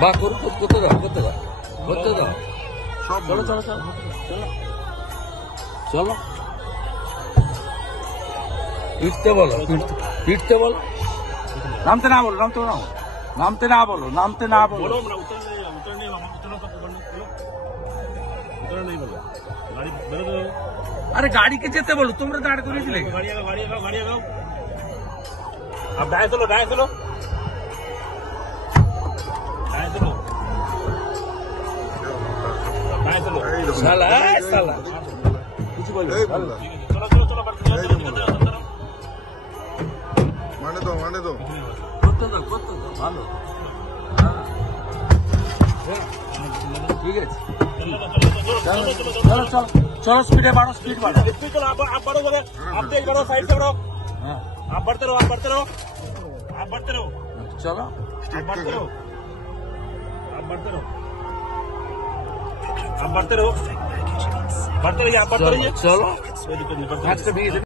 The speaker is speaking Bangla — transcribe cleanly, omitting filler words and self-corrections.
বা করতে দাও করতে দাও করতে দাও। চলো চলো চলো চলো চলো পিটতে বলো পিটতে বলো। নামতে না বলো নামতে না নামতে না বলো নামতে না বলো। अरे गाड़ी के जेते बोलो तुम दाड़ को नहीं गाड़ी आगाओ अब दाएं चलो दाएं चलो दाएं चलो दाएं चलो साला साला कुछ बोलो चलो चलो चलो माने दो করতে দাও ভালো ঠিক আছে चलो चलो चलो स्पीड बढ़ो स्पीड बढ़ो स्पीड चलो आप बढ़ो जरा आप तेज बढ़ो साइड से बढ़ो आप बढ़ते रहो आप बढ़ते रहो आप बढ़ते रहो चलो आप बढ़ते रहो आप बढ़ते रहो आप बढ़ते रहो बढ़ते रहिए आप बढ़ते रहिए चलो कोई दिक्कत नहीं